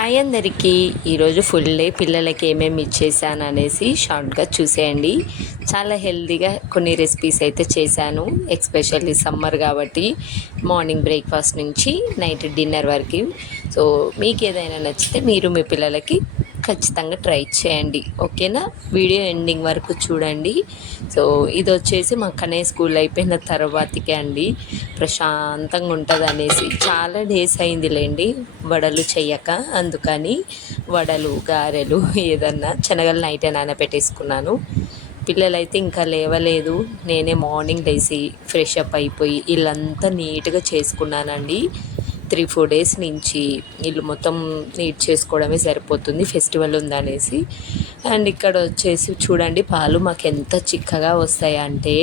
Hi అందరికీ. ఈరోజు full day పిల్లలకి ఏమేమి ఇచ్చేసాను అనేసి షార్ట్గా చూసేయండి. చాలా హెల్తీగా కొన్ని రెసిపీస్ అయితే చేశాను, ఎస్పెషల్లీ సమ్మర్ కాబట్టి మార్నింగ్ బ్రేక్ఫాస్ట్ నుంచి నైట్ డిన్నర్ వరకు. సో మీకు ఏదైనా నచ్చితే మీరు మీ పిల్లలకి ఖచ్చితంగా ట్రై చేయండి, ఓకేనా? వీడియో ఎండింగ్ వరకు చూడండి. సో ఇది వచ్చేసి మా కన్నయ్య స్కూల్ అయిపోయిన తర్వాతకే అండి, ప్రశాంతంగా ఉంటుంది అనేసి. చాలా డేస్ అయిందిలేండి వడలు చెయ్యక, అందుకని వడలు గారెలు ఏదన్నా శనగలు నైటే నానబెట్టేసుకున్నాను. పిల్లలైతే ఇంకా లేవలేదు. నేనే మార్నింగ్ లేచి ఫ్రెష్ అప్ అయిపోయి ఇల్లంతా నీట్గా చేసుకున్నానండి. 3-4 డేస్ నుంచి ఇల్లు మొత్తం నీట్ చేసుకోవడమే సరిపోతుంది, ఫెస్టివల్ ఉందనేసి. అండ్ ఇక్కడ వచ్చేసి చూడండి, పాలు మాకు ఎంత చిక్కగా వస్తాయంటే,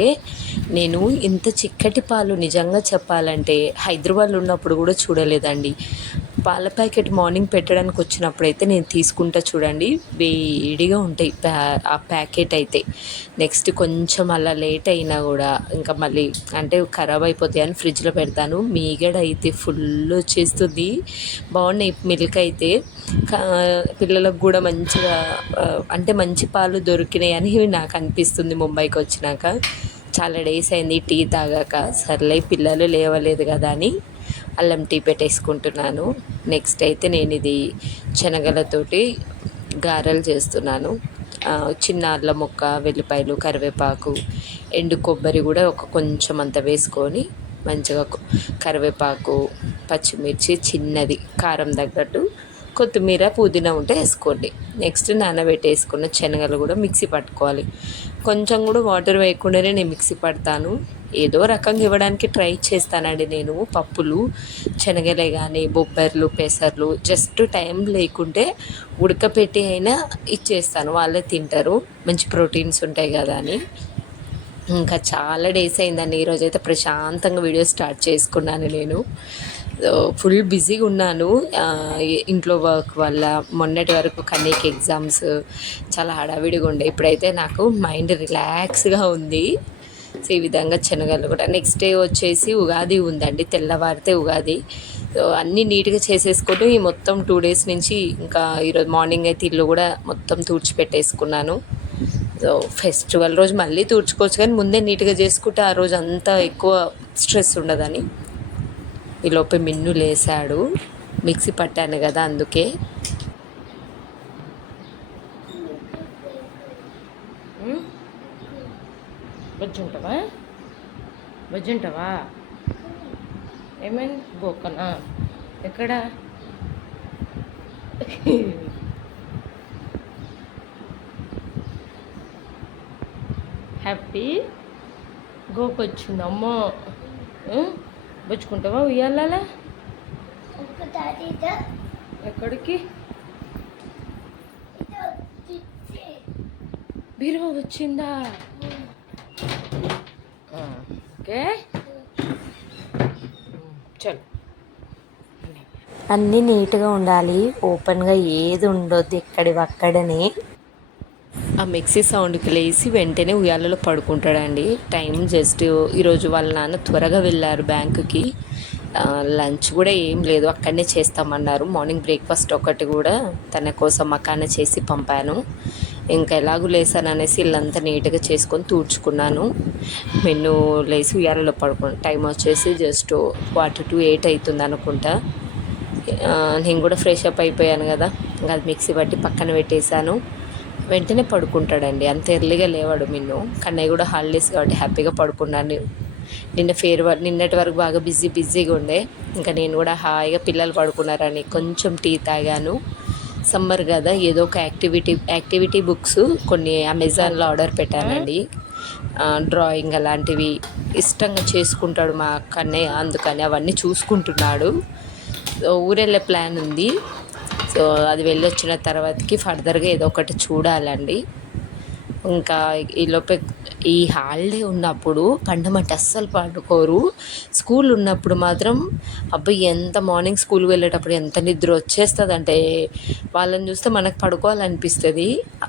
నేను ఇంత చిక్కటి పాలు నిజంగా చెప్పాలంటే హైదరాబాద్లో ఉన్నప్పుడు కూడా చూడలేదండి. పాల ప్యాకెట్ మార్నింగ్ పెట్టడానికి వచ్చినప్పుడైతే నేను తీసుకుంటా చూడండి, వేడిగా ఉంటాయి ఆ ప్యాకెట్ అయితే. నెక్స్ట్ కొంచెం అలా లేట్ అయినా కూడా ఇంకా మళ్ళీ అంటే ఖరాబ్ అయిపోతాయి అని ఫ్రిడ్జ్లో పెడతాను. మీగడ అయితే ఫుల్ వచ్చేస్తుంది. బాగున్నాయి మిల్క్ అయితే. పిల్లలకు కూడా మంచిగా అంటే మంచి పాలు దొరికినాయి అని నాకు అనిపిస్తుంది ముంబైకి వచ్చినాక. చాలా డేస్ అయింది టీ తాగాక. సర్లే పిల్లలు లేవలేదు కదా అని అల్లం టీ పెట్టేసుకుంటున్నాను. నెక్స్ట్ అయితే నేను ఇది శనగలతోటి గారెలు చేస్తున్నాను. చిన్న అల్లం ముక్క, వెల్లిపాయలు, కరివేపాకు, ఎండు కొబ్బరి కూడా కొంచెం అంత వేసుకొని మంచిగా కరివేపాకు, పచ్చిమిర్చి చిన్నది కారం తగ్గట్టు, కొత్తిమీర, పుదీనా ఉంటే వేసుకోండి. నెక్స్ట్ నానబెట్టేసుకున్న శనగలు కూడా మిక్సీ పట్టుకోవాలి. కొంచెం కూడా వాటర్ వేయకుండానే నేను మిక్సీ పడతాను. ఏదో రకంగా ఇవ్వడానికి ట్రై చేస్తానండి నేను. పప్పులు, శనగలే కానీ బొబ్బర్లు, పెసర్లు జస్ట్ టైం లేకుంటే ఉడకపెట్టి అయినా ఇచ్చేస్తాను, వాళ్ళే తింటారు, మంచి ప్రోటీన్స్ ఉంటాయి కదా అని. ఇంకా చాలా డేస్ అయిందండి. ఈరోజైతే ప్రశాంతంగా వీడియో స్టార్ట్ చేసుకున్నాను నేను. ఫుల్ బిజీగా ఉన్నాను ఇంట్లో వర్క్ వల్ల. మొన్నటి వరకు కన్నయ్యకి ఎగ్జామ్స్, చాలా హడావిడిగా ఉండే. ఇప్పుడైతే నాకు మైండ్ రిలాక్స్గా ఉంది. సో ఈ విధంగా శనగలు కూడా. నెక్స్ట్ డే వచ్చేసి ఉగాది ఉందండి, తెల్లవారితే ఉగాది. సో అన్నీ నీట్గా చేసేసుకొని మొత్తం 2 డేస్ నుంచి ఇంకా ఈరోజు మార్నింగ్ అయితే ఇల్లు కూడా మొత్తం తుడిచిపెట్టేసుకున్నాను. సో ఫెస్టివల్ రోజు మళ్ళీ తుడుచుకోవచ్చు, కానీ ముందే నీట్గా చేసుకుంటే ఆ రోజు అంతా ఎక్కువ స్ట్రెస్ ఉండదని. ఈలోపే మిన్ను లేసాడు, మిక్సీ పట్టాను కదా అందుకే. బజ్జుంటావా? బజ్జుంటావా? ఏమైంది? బొక్కనా? ఎక్కడ? హ్యాపీ గోకొచ్చింది అమ్మో. బుచ్చుకుంటావా ఉయ్యాలా? ఎక్కడికి? బీరువా వచ్చిందా? ఓకే చల్. అన్నీ నీట్గా ఉండాలి, ఓపెన్గా ఏది ఉండొద్దు ఎక్కడివి అక్కడనే. ఆ మిక్సీ సౌండ్కి లేచి వెంటనే ఉయ్యాలలో పడుకుంటాడండి. టైం జస్ట్ ఈరోజు వాళ్ళ నాన్న త్వరగా వెళ్ళారు బ్యాంకుకి. లంచ్ కూడా ఏం లేదు, అక్కడనే చేస్తామన్నారు. మార్నింగ్ బ్రేక్ఫాస్ట్ ఒకటి కూడా తన కోసం మకాన చేసి పంపాను. ఇంకా ఎలాగూ లేసాను అనేసి ఇల్లంతా నీట్గా చేసుకొని తూడ్చుకున్నాను. మెన్ను లేచి ఉయ్యాలలో పడుకున్నాను. టైం వచ్చేసి జస్ట్ 7:45 అవుతుంది అనుకుంటా. నేను కూడా ఫ్రెష్ అప్ అయిపోయాను కదా, ఇంకా అది మిక్సీ పట్టి పక్కన పెట్టేశాను. వెంటనే పడుకుంటాడండి, అంత ఎర్లీగా లేవాడు మిన్ను. కన్నయ్య కూడా హాలిడేస్ కాబట్టి హ్యాపీగా పడుకున్నాను. నిన్నటి వరకు బాగా బిజీగా ఉండే. ఇంకా నేను కూడా హాయిగా పిల్లలు పడుకున్నారని కొంచెం టీ తాగాను. సమ్మర్ కదా, ఏదో ఒక యాక్టివిటీ బుక్స్ కొన్ని అమెజాన్లో ఆర్డర్ పెట్టానండి. డ్రాయింగ్ అలాంటివి ఇష్టంగా చేసుకుంటాడు మా కన్నయ్య, అందుకని అవన్నీ చూసుకుంటున్నాడు. ఊరెళ్ళే ప్లాన్ ఉంది. సో అది వెళ్ళొచ్చిన తర్వాతకి ఫర్దర్గా ఏదో ఒకటి చూడాలండి. ఇంకా ఈలోపే ఈ హాలిడే ఉన్నప్పుడు పండమంటే అస్సలు పండుకోరు. స్కూల్ ఉన్నప్పుడు మాత్రం అబ్బాయి ఎంత మార్నింగ్ స్కూల్కి వెళ్ళేటప్పుడు ఎంత నిద్ర వచ్చేస్తుంది అంటే, వాళ్ళని చూస్తే మనకు పడుకోవాలనిపిస్తుంది.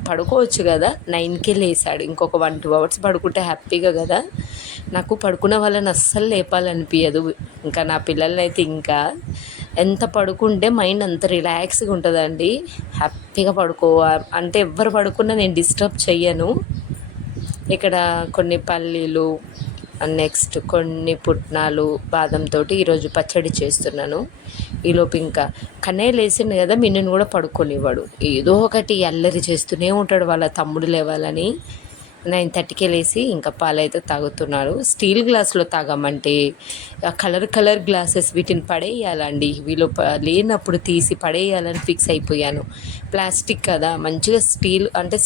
పడుకోవచ్చు కదా, 9కే లేసాడు. ఇంకొక 1-2 అవర్స్ పడుకుంటే హ్యాపీగా కదా. నాకు పడుకున్న వాళ్ళని అస్సలు లేపాలనిపించదు. ఇంకా నా పిల్లల్ని అయితే ఇంకా ఎంత పడుకుంటే మైండ్ అంత రిలాక్స్గా ఉంటుందండి. హ్యాపీగా అంటే ఎవ్వరు పడుకున్నా నేను డిస్టర్బ్ చెయ్యను. ఇక్కడ కొన్ని పల్లీలు, నెక్స్ట్ కొన్ని పుట్నాలు, బాదంతో ఈరోజు పచ్చడి చేస్తున్నాను. ఈలోపు ఇంకా కన్నయ్య లేచిండు కదా, మిన్నుని కూడా పడుకోనివ్వడు, ఏదో ఒకటి అల్లరి చేస్తూనే ఉంటాడు వాళ్ళ తమ్ముడు లేవాలని. 9:30కే లేచి ఇంకా పాలైతే తాగుతున్నాడు. స్టీల్ గ్లాసులో తాగమంటే కలర్ గ్లాసెస్ వీటిని పడేయాలండి, వీళ్ళు లేనప్పుడు తీసి పడేయాలని ఫిక్స్ అయిపోయాను. ప్లాస్టిక్ కదా, మంచిగా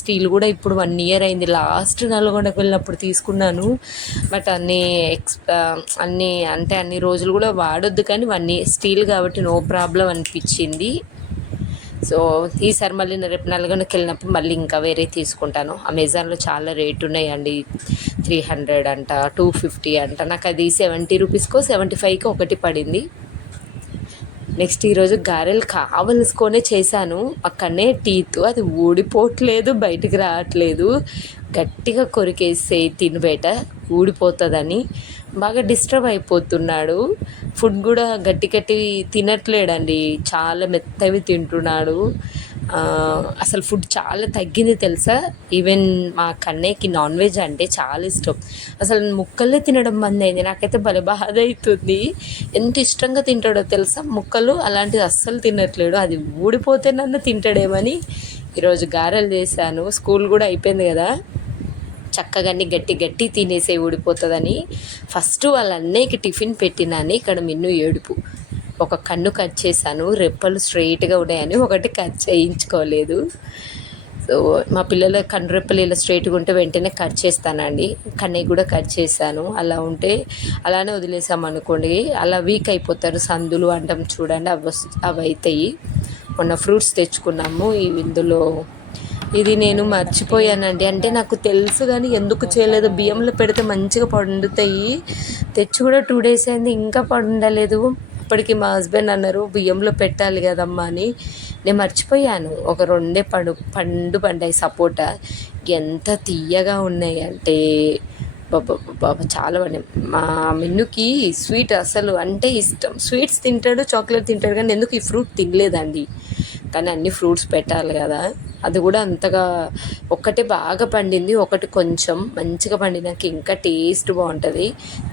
స్టీల్ కూడా ఇప్పుడు 1 ఇయర్ అయింది. లాస్ట్ నల్గొండకు వెళ్ళినప్పుడు తీసుకున్నాను. బట్ అన్ని రోజులు కూడా వాడొద్దు, కానీ స్టీల్ కాబట్టి నో ప్రాబ్లం అనిపించింది. సో ఈసారి మళ్ళీ రేపు నల్గొండకి వెళ్ళినప్పుడు మళ్ళీ ఇంకా వేరే తీసుకుంటాను. అమెజాన్లో చాలా రేటు ఉన్నాయండి, 300 అంట, 250 అంట. నాకు అది 70 రూపీస్కో 75కో ఒకటి పడింది. నెక్స్ట్ ఈరోజు గారెలు కావలసుకొనే చేశాను. అక్కడనే టీత్ అది ఊడిపోవట్లేదు, బయటికి రావట్లేదు. గట్టిగా కొరికేస్తే తినబేట ఊడిపోతుందని బాగా డిస్టర్బ్ అయిపోతున్నాడు. ఫుడ్ కూడా గట్టి తినట్లేడండి, చాలా మెత్తవి తింటున్నాడు. అసలు ఫుడ్ చాలా తగ్గింది తెలుసా. ఈవెన్ మా కన్నయ్యకి నాన్ వెజ్ అంటే చాలా ఇష్టం. అసలు ముక్కలే తినడం బంద్ అయింది. నాకైతే భలే బాధ అవుతుంది. ఎంత ఇష్టంగా తింటాడో తెలుసా ముక్కలు, అలాంటిది అస్సలు తినట్లేడు. అది ఊడిపోతే నన్ను తింటాడేమని ఈరోజు గారెలు చేశాను. స్కూల్ కూడా అయిపోయింది కదా, చక్కగా అన్ని గట్టి తినేసే ఊడిపోతుందని ఫస్ట్ వాళ్ళ అన్నయ్యకి టిఫిన్ పెట్టినాను. ఇక్కడ మిన్ను ఏడుపు, ఒక కన్ను కట్ చేశాను, రెప్పలు స్ట్రైట్గా ఉన్నాయని ఒకటి కట్ చేయించుకోలేదు. సో మా పిల్లల కన్ను రెప్పలు ఇలా స్ట్రైట్గా ఉంటే వెంటనే కట్ చేస్తానండి. కన్నయ్య కూడా కట్ చేశాను. అలా ఉంటే అలానే వదిలేసామనుకోండి, అలా వీక్ అయిపోతారు. సందులు అంటాం చూడండి, అవి అవుతాయి. మొన్న ఫ్రూట్స్ తెచ్చుకున్నాము, ఇందులో ఇది నేను మర్చిపోయానండి. అంటే నాకు తెలుసు కానీ ఎందుకు చేయలేదు. బియ్యంలో పెడితే మంచిగా పండుతాయి, తెచ్చి కూడా 2 days అయింది, ఇంకా పండలేదు. అప్పటికి మా హస్బెండ్ అన్నారు బియ్యంలో పెట్టాలి కదమ్మా అని. నేను మర్చిపోయాను. ఒక 2 పండాయి సపోటా. ఎంత తీయగా ఉన్నాయి అంటే బాబా చాలా పండాయి. మా మిన్నుకి స్వీట్ అసలు అంటే ఇష్టం. స్వీట్స్ తింటాడు, చాక్లెట్ తింటాడు, కానీ ఎందుకు ఈ ఫ్రూట్ తినలేదండి. కానీ అన్ని ఫ్రూట్స్ పెట్టాలి కదా. అది కూడా అంతగా ఒక్కటే బాగా పండింది, ఒకటి కొంచెం మంచిగా పండినాక ఇంకా టేస్ట్ బాగుంటుంది.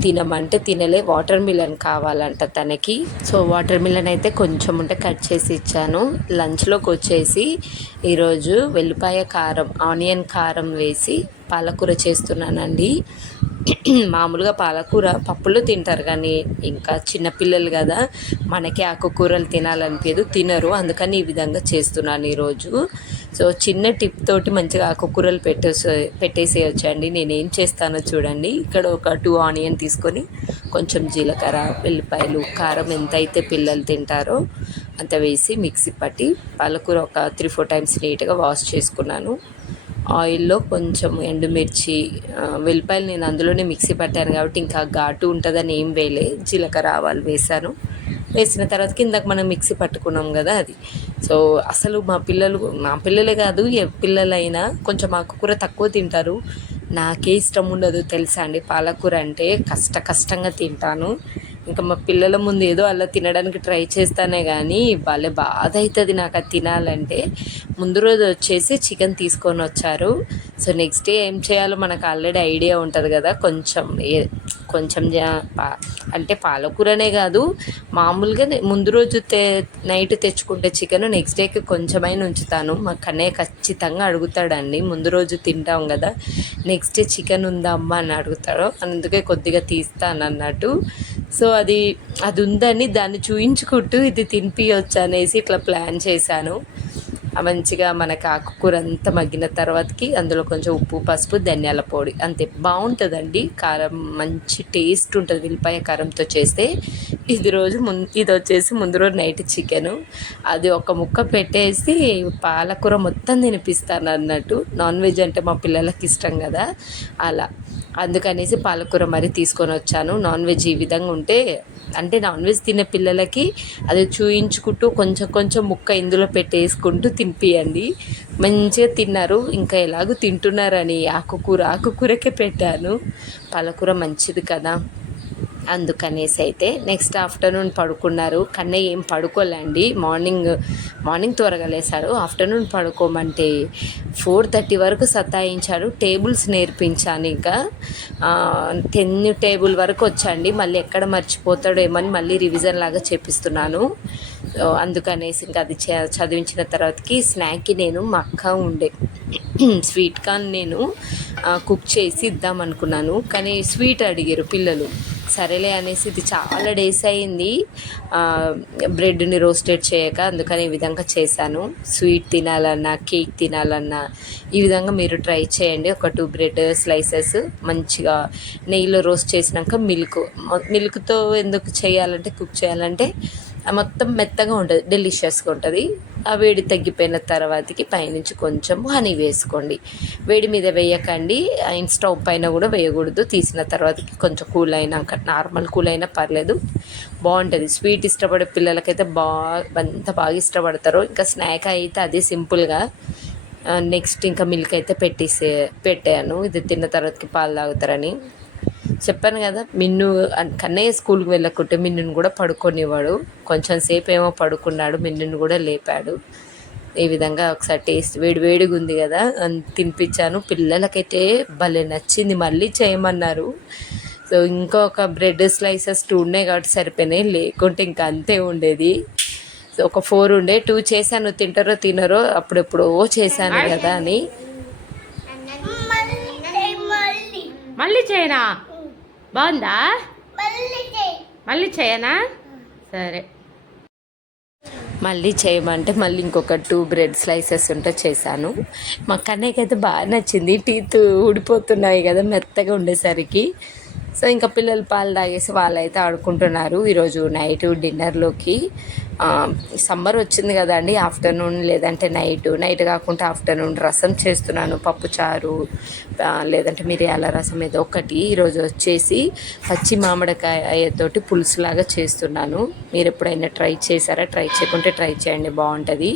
తినమంటే తినలే. వాటర్ మిలన్ కావాలంట తనకి. సో వాటర్ మిలన్ అయితే కొంచెం ఉంటే కట్ చేసి ఇచ్చాను. లంచ్లోకి వచ్చేసి ఈరోజు వెల్లిపాయ కారం, ఆనియన్ కారం వేసి పాలకూర చేస్తున్నానండి. మామూలుగా పాలకూర పప్పులో తింటారు, కానీ ఇంకా చిన్నపిల్లలు కదా, మనకి ఆకుకూరలు తినాలనిపించదు, తినరు. అందుకని ఈ విధంగా చేస్తున్నాను ఈరోజు. సో చిన్న టిప్ తోటి మంచిగా ఆకుకూరలు పెట్టేసేయచ్చండి. నేనేం చేస్తానో చూడండి. ఇక్కడ ఒక 2 ఆనియన్ తీసుకొని కొంచెం జీలకర్ర, వెల్లిపాయలు, కారం ఎంత అయితే పిల్లలు తింటారో అంత వేసి మిక్సీ పట్టి పాలకూర ఒక 3-4 టైమ్స్ నీట్గా వాష్ చేసుకున్నాను. ఆయిల్లో కొంచెం ఎండుమిర్చి, వెల్లిపాయలు నేను అందులోనే మిక్సీ పట్టాను కాబట్టి ఇంకా ఘాటు ఉంటుందని ఏం వేయలే. జీలకర్ర, ఆవాలు వేసాను. వేసిన తర్వాత కిందకి మనం మిక్సీ పట్టుకున్నాం కదా అది. సో అసలు మా పిల్లలే కాదు, ఏ పిల్లలైనా కొంచెం ఆకుకూర తక్కువ తింటారు. నాకే ఇష్టం ఉండదు తెలుసా అండి. పాలకూర అంటే కష్టంగా తింటాను. ఇంకా మా పిల్లల ముందు ఏదో అలా తినడానికి ట్రై చేస్తానే కానీ వాళ్ళే బాధ అవుతుంది నాకు అది తినాలంటే. ముందు రోజు వచ్చేసి చికెన్ తీసుకొని వచ్చారు. సో నెక్స్ట్ డే ఏం చేయాలో మనకు ఆల్రెడీ ఐడియా ఉంటుంది కదా. కొంచెం అంటే పాలకూరనే కాదు, మామూలుగా ముందు రోజు నైట్ తెచ్చుకుంటే చికెన్ నెక్స్ట్ డేకి కొంచెమైనా ఉంచుతాను. మా కన్నయ్య ఖచ్చితంగా అడుగుతాడండి, ముందు రోజు తింటాం కదా, నెక్స్ట్ డే చికెన్ ఉందా అమ్మ అని అడుగుతాడు. అందుకే కొద్దిగా తీస్తాను అన్నట్టు. సో అది ఉందని దాన్ని చూయించుకుంటూ ఇది తినిపించవచ్చు అనేసి ఇట్లా ప్లాన్ చేశాను. మంచిగా మనకు ఆకుకూర అంతా మగ్గిన తర్వాతకి అందులో కొంచెం ఉప్పు, పసుపు, ధనియాల పొడి అంతే. బాగుంటుందండి కారం, మంచి టేస్ట్ ఉంటుంది వెల్లిపాయ కారంతో చేస్తే. ఇది వచ్చేసి ముందు రోజు నైట్ చికెను, అది ఒక ముక్క పెట్టేసి పాలకూర మొత్తం తినిపిస్తాను అన్నట్టు. నాన్ వెజ్ అంటే మా పిల్లలకి ఇష్టం కదా, అలా అందుకనేసి పాలకూర మరి తీసుకొని వచ్చాను. నాన్ వెజ్ ఈ విధంగా ఉంటే, అంటే నాన్ వెజ్ తినే పిల్లలకి అది చూయించుకుంటూ కొంచెం ముక్క ఇందులో పెట్టేసుకుంటూ తినిపియండి. మంచిగా తిన్నారు. ఇంకా ఎలాగో తింటున్నారని ఆకుకూరకే పెట్టాను. పాలకూర మంచిది కదా అందుకనేసి అయితే నెక్స్ట్ ఆఫ్టర్నూన్ పడుకున్నారు. కన్నయ్య ఏం పడుకోలేండి, మార్నింగ్ త్వరగా లేసారు. ఆఫ్టర్నూన్ పడుకోమంటే 4:30 వరకు సతాయించాడు. టేబుల్స్ నేర్పించాను, ఇంకా 10 టేబుల్ వరకు వచ్చండి. మళ్ళీ ఎక్కడ మర్చిపోతాడో ఏమని మళ్ళీ రివిజన్ లాగా చేపిస్తున్నాను. అందుకనేసి ఇంకా అది చదివించిన తర్వాతకి స్నాక్కి నేను మా అక్క ఉండే స్వీట్ కార్న్ నేను కుక్ చేసి ఇద్దామనుకున్నాను, కానీ స్వీట్ అడిగారు పిల్లలు. సరేలే అనేసి, ఇది చాలా డేస్ అయింది బ్రెడ్ని రోస్టెడ్ చేయక, అందుకని ఈ విధంగా చేశాను. స్వీట్ తినాలన్నా కేక్ తినాలన్నా ఈ విధంగా మీరు ట్రై చేయండి. ఒక 2 బ్రెడ్ స్లైసెస్ మంచిగా నెయ్యిలో రోస్ట్ చేసినాక మిల్క్తో ఎందుకు చేయాలంటే, కుక్ చేయాలంటే మొత్తం మెత్తగా ఉంటుంది, డెలిషియస్గా ఉంటుంది. ఆ వేడి తగ్గిపోయిన తర్వాతకి పైనుంచి కొంచెం హనీ వేసుకోండి. వేడి మీద వేయకండి, స్టవ్ పైన కూడా వేయకూడదు. తీసిన తర్వాతకి కొంచెం కూల్ అయినాక, నార్మల్ కూల్ అయినా పర్లేదు, బాగుంటుంది. స్వీట్ ఇష్టపడే పిల్లలకైతే అంత బాగా ఇష్టపడతారు. ఇంకా స్నాక్ అయితే అదే సింపుల్గా. నెక్స్ట్ ఇంకా మిల్క్ అయితే పెట్టాను, ఇది తిన్న తర్వాతకి పాలు తాగుతారని చెప్పాను కదా. కన్నయ్య స్కూల్కి వెళ్ళకుంటే మిన్నుని కూడా పడుకోనివాడు. కొంచెం సేపు ఏమో పడుకున్నాడు, మిన్నుని కూడా లేపాడు. ఈ విధంగా ఒకసారి టేస్ట్ వేడిగా ఉంది కదా తినిపించాను. పిల్లలకైతే భలే నచ్చింది, మళ్ళీ చేయమన్నారు. సో ఇంకొక బ్రెడ్ స్లైసెస్ 2 ఉన్నాయి కాబట్టి సరిపోయినాయి, లేకుంటే ఇంకా అంతే ఉండేది. సో ఒక 4 ఉండే, 2 చేశాను. తింటారో తినరో, అప్పుడెప్పుడో చేశాను కదా అని. మళ్ళీ చేయనా? బాగుందా? మళ్ళీ చేయనా? సరే, మళ్ళీ చేయమంటే మళ్ళీ ఇంకొక 2 బ్రెడ్ స్లైసెస్ ఉంటే చేశాను. మా కన్నయ్యకి అయితే బాగా నచ్చింది, టీత్ ఊడిపోతున్నాయి కదా మెత్తగా ఉండేసరికి. సో ఇంకా పిల్లలు పాలు తాగేసి వాళ్ళైతే ఆడుకుంటున్నారు. ఈరోజు నైట్ డిన్నర్లోకి సమ్మర్ వచ్చింది కదండి, ఆఫ్టర్నూన్ లేదంటే నైట్ కాకుండా ఆఫ్టర్నూన్ రసం చేస్తున్నాను. పప్పుచారు లేదంటే మిరియాల రసం ఏదో ఒకటి. ఈరోజు వచ్చేసి పచ్చి మామిడికాయతోటి పులుసులాగా చేస్తున్నాను. మీరు ఎప్పుడైనా ట్రై చేశారా? ట్రై చేయకుంటే ట్రై చేయండి, బాగుంటుంది.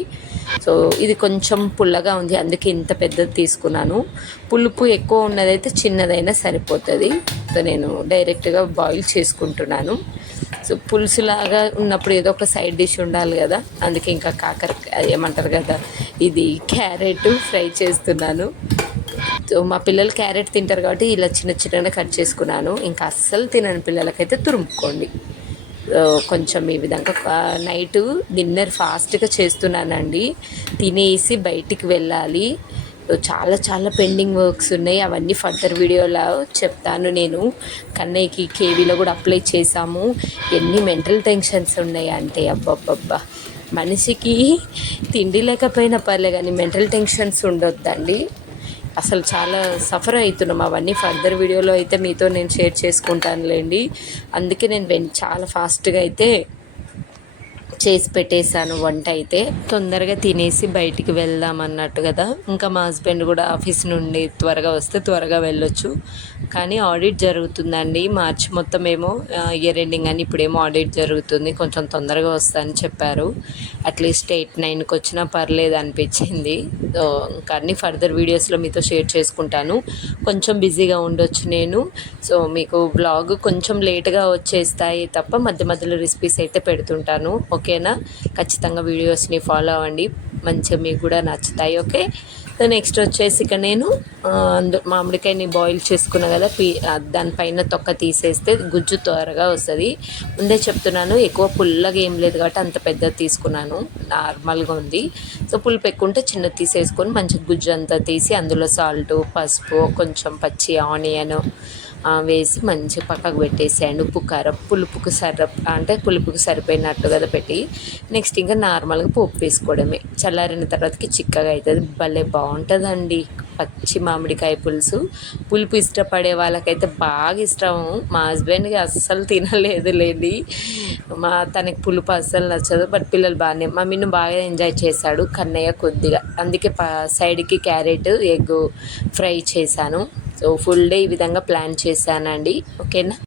సో ఇది కొంచెం పుల్లగా ఉంది, అందుకే ఇంత పెద్దది తీసుకున్నాను. పులుపు ఎక్కువ ఉన్నదైతే చిన్నదైనా సరిపోతుంది. సో నేను డైరెక్ట్గా బాయిల్ చేసుకుంటున్నాను. సో పులుసులాగా ఉన్నప్పుడు ఏదో ఒక సైడ్ డిష్ ఉండాలి కదా, అందుకే ఇంకా కాకరకాయ ఏమంటారు కదా, ఇది క్యారెట్ ఫ్రై చేస్తున్నాను. సో మా పిల్లలు క్యారెట్ తింటారు కాబట్టి ఇలా చిన్నగా కట్ చేసుకున్నాను. ఇంకా అస్సలు తినని పిల్లలకైతే తురుముకోండి. కొంచెం ఈ విధంగా నైట్ డిన్నర్ ఫాస్ట్గా చేస్తున్నానండి, తినేసి బయటికి వెళ్ళాలి. చాలా పెండింగ్ వర్క్స్ ఉన్నాయి, అవన్నీ ఫర్దర్ వీడియోలో చెప్తాను. నేను కన్నయ్యకి కేవీలో కూడా అప్లై చేశాము. ఎన్ని మెంటల్ టెన్షన్స్ ఉన్నాయి అంటే అబ్బబ్బబ్బా, మనిషికి తిండి లేకపోయినా పర్లే కానీ మెంటల్ టెన్షన్స్ ఉండొద్దండి. అసలు చాలా సఫర్ అవుతున్నాం. అవన్నీ ఫర్దర్ వీడియోలో అయితే మీతో నేను షేర్ చేసుకుంటానులేండి. అందుకే నేను చాలా ఫాస్ట్గా అయితే చేసి పెట్టేశాను వంట. అయితే తొందరగా తినేసి బయటికి వెళ్దాం అన్నట్టు కదా. ఇంకా మా హస్బెండ్ కూడా ఆఫీస్ నుండి త్వరగా వస్తే త్వరగా వెళ్ళొచ్చు, కానీ ఆడిట్ జరుగుతుందండి. మార్చి మొత్తం ఏమో ఇయర్ ఎండింగ్ అని, ఇప్పుడేమో ఆడిట్ జరుగుతుంది. కొంచెం తొందరగా వస్తానని చెప్పారు. అట్లీస్ట్ 8-9కి వచ్చినా పర్లేదు అనిపించింది. ఇంకా అన్ని ఫర్దర్ వీడియోస్లో మీతో షేర్ చేసుకుంటాను. కొంచెం బిజీగా ఉండొచ్చు నేను. సో మీకు బ్లాగ్ కొంచెం లేట్గా వచ్చేస్తాయి తప్ప మధ్యలో రెసిపీస్ అయితే పెడుతుంటాను. ఓకేనా? ఖచ్చితంగా వీడియోస్ని ఫాలో అవ్వండి, మంచిగా మీకు కూడా నచ్చుతాయి. ఓకే. నెక్స్ట్ వచ్చేసి ఇక నేను మామిడికాయని బాయిల్ చేసుకున్నా కదా, దానిపైన తొక్క తీసేస్తే గుజ్జు త్వరగా వస్తుంది. ముందే చెప్తున్నాను, ఎక్కువ పుల్లగా ఏం లేదు కాబట్టి అంత పెద్దది తీసుకున్నాను, నార్మల్గా ఉంది. సో పులుపు ఎక్కువ ఉంటే చిన్నది తీసేసుకొని మంచిగా గుజ్జు అంతా తీసి అందులో సాల్ట్, పసుపు, కొంచెం పచ్చి ఆనియన్ వేసి మంచిగా పక్కకు పెట్టేసేయండి. ఉప్పు కారం పులుపుకి సరిపోయినట్టు కదా పెట్టి, నెక్స్ట్ ఇంకా నార్మల్గా పోపు వేసుకోవడమే. చల్లారిన తర్వాతకి చిక్కగా అవుతుంది, భలే బాగుంటుందండి పచ్చి మామిడికాయ పులుసు. పులుపు ఇష్టపడే వాళ్ళకైతే బాగా ఇష్టం. మా హస్బెండ్కి అస్సలు తినలేదులేండి, తనకి పులుపు అస్సలు నచ్చదు. బట్ పిల్లలు మా మిన్ను బాగా ఎంజాయ్ చేశాడు, కన్నయ్య కొద్దిగా. అందుకే సైడ్కి క్యారెట్ ఎగ్ ఫ్రై చేశాను. సో ఫుల్ డే ఈ విధంగా ప్లాన్ చేశానండి. ఓకేనా?